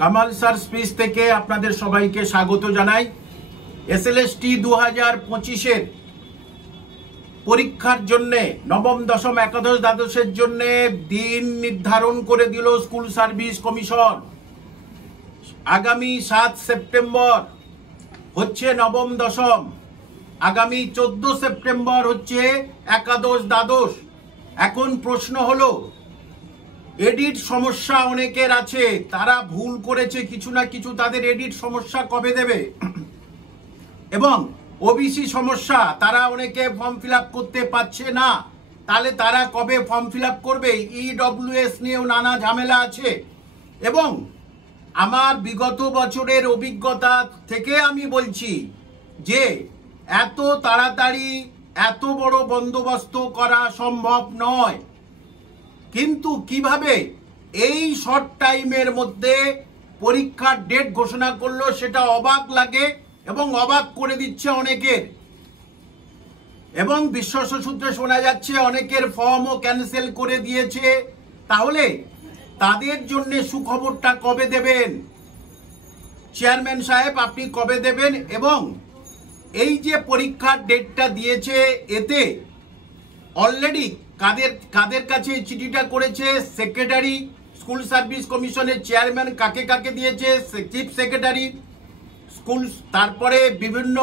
Kamal sir speech থেকে আপনাদের সবাইকে স্বাগত জানাই। এসএলএসটি 2025-এর পরীক্ষার জন্য নবম দশম একাদশ দ্বাদশের জন্য দিন নির্ধারণ করে দিল স্কুল সার্ভিস কমিশন। আগামী 7 সেপ্টেম্বর হচ্ছে নবম দশম, আগামী 14 সেপ্টেম্বর হচ্ছে একাদশ দ্বাদশ। এখন প্রশ্ন হলো, এডিট সমস্যা অনেকের আছে, তারা ভুল করেছে কিছু না কিছু, তাদের এডিট সমস্যা কবে দেবে? এবং ওবিসি সমস্যা, তারা অনেকে ফর্ম ফিল আপ করতে পারছে না, তাহলে তারা কবে ফর্ম ফিল আপ করবে? ইডব্লিউএস নিয়েও নানা ঝামেলা আছে। এবং আমার বিগত বছরের অভিজ্ঞতা থেকে আমি বলছি যে এত তাড়াতাড়ি এত বড় বন্দোবস্ত করা সম্ভব নয়। কিন্তু কিভাবে এই শর্ট টাইমের মধ্যে পরীক্ষার ডেট ঘোষণা করলো সেটা অবাক লাগে এবং অবাক করে দিচ্ছে অনেকের। এবং বিশ্বস্ত সূত্রে শোনা যাচ্ছে অনেকের ফর্মও ক্যান্সেল করে দিয়েছে। তাহলে তাদের জন্য সুখবরটা কবে দেবেন চেয়ারম্যান সাহেব, আপনি কবে দেবেন? এবং এই যে পরীক্ষার ডেটটা দিয়েছে, এতে অলরেডি কাদের কাছে চিঠিটা করেছে? সেক্রেটারি, স্কুল সার্ভিস কমিশনের চেয়ারম্যান কাকে কাকে দিয়েছে? চিফ সেক্রেটারি স্কুল, তারপরে বিভিন্ন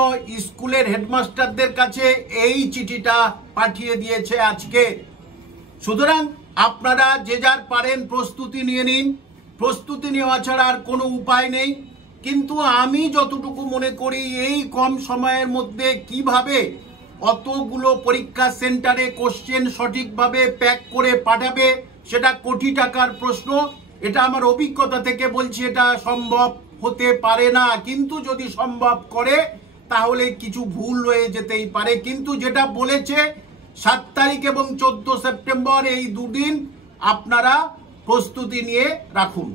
স্কুলের হেডমাস্টারদের কাছে এই চিঠিটা পাঠিয়ে দিয়েছে আজকে। সুতরাং আপনারা যে যার পারেন প্রস্তুতি নিয়ে নিন, প্রস্তুতি নেওয়া ছাড়া আর কোনো উপায় নেই। কিন্তু আমি যতটুকু মনে করি, এই কম সময়ের মধ্যে কিভাবে অতগুলো পরীক্ষা সেন্টারে কোশ্চেন সঠিকভাবে প্যাক করে পাঠাবে, সেটা কোটি টাকার প্রশ্ন। এটা আমার অভিজ্ঞতা থেকে বলছি, এটা সম্ভব হতে পারে না। কিন্তু যদি সম্ভব করে তাহলে কিছু ভুল হয়ে যেতেই পারে। কিন্তু যেটা বলেছে 7 তারিখ এবং 14 সেপ্টেম্বর, এই দুদিন আপনারা প্রস্তুতি নিয়ে রাখুন।